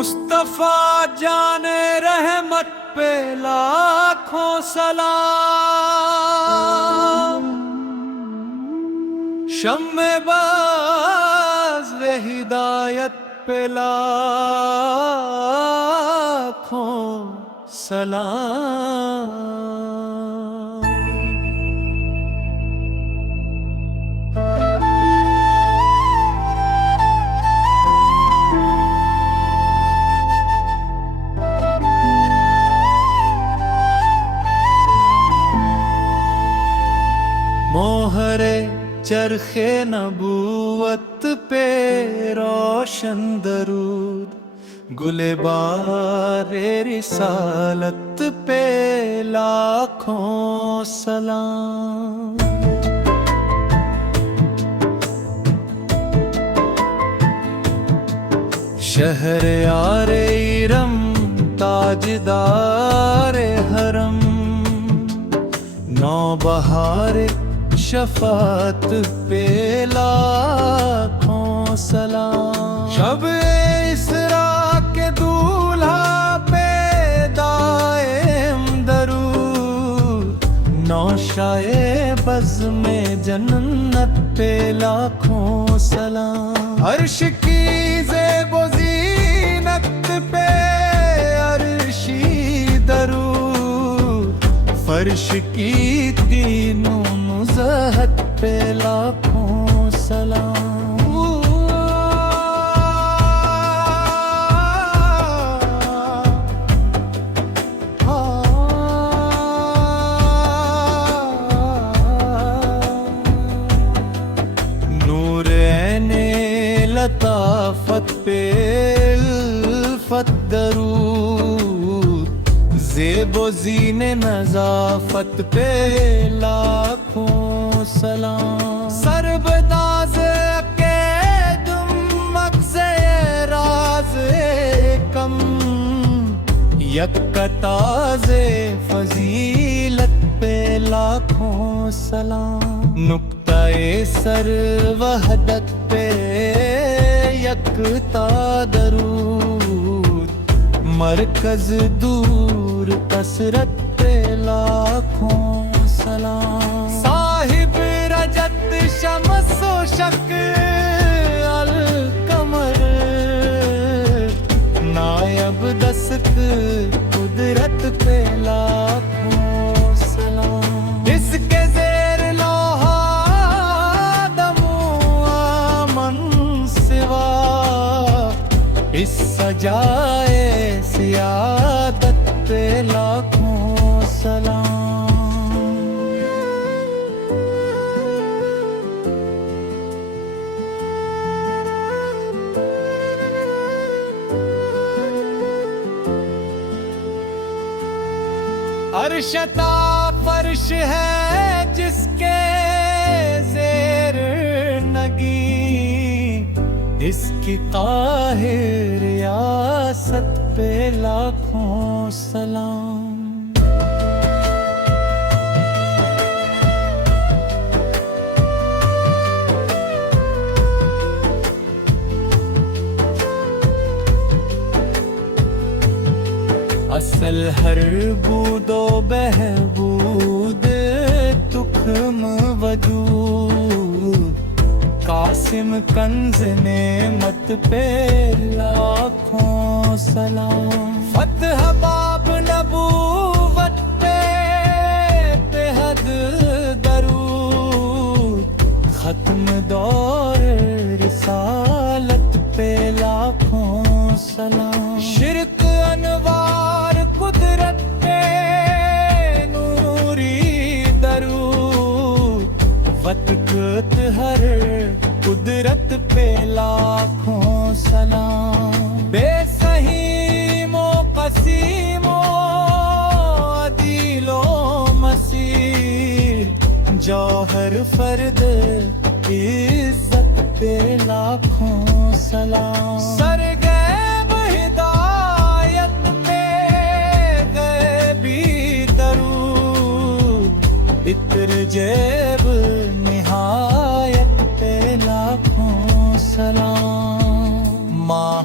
مصطفیٰ جان رحمت پہ لاکھوں سلام، شمع باز ہدایت پہ لاکھوں سلام۔ موہر چرخ نبوت پہ روشن درود، گل بار رسالت پہ لاکھوں سلام۔ شہر یار ارم تاجدار حرم، نو بہار شفاعت پہ لاکھوں سلام۔ شب اسراء کے دولہا پہ دائم درود، نوشائے بزم جنت پہ لاکھوں سلام۔ عرش کی زیب و زینت پہ عرشی درود، فرش کی تینوں نزہت پہ لاکھوں سلام۔ نور عین لطافت پہ الفت درود، زیب و زین نظافت پہ لاکھوں سلام۔ سربتاز عقیدم مغز راز کم، یکتاز فضیلت پہ لاکھوں سلام۔ نقطہ سر وحدت پہ یکتا درود، مرکز دور کثرت پہ لاکھوں سلام۔ صاحب رجت شمس و شک القمر، نائب دست قدرت پہ لاکھوں سلام۔ اس کے زیر لوحہ آدم و آمن سوا، اس سجائے سیادت پہ لاکھوں سلام۔ عرش تا فرش ہے جس کے زیر نگیں، اس کی قاہر ریاست پہ لاکھوں سلام۔ اصل ہر بود و بہبود تخم وجود، قاسم کنز نعمت پہ لاکھوں سلام۔ فتح باب نبوت پہ بےحد درود، ختم دور رسالت پہ لاکھوں سلام۔ شرک انوار قدرت پہ نوری درود، وطقت ہر قدرت پہ لاکھوں سلام۔ بے سہیم و قسیم و عدیل و مسیح، جوہر فرد عزت پہ لاکھوں سلام۔ سرگیب ہدایت پہ غیبی درود، عطر جیب نہایت پہ لاکھوں سلام۔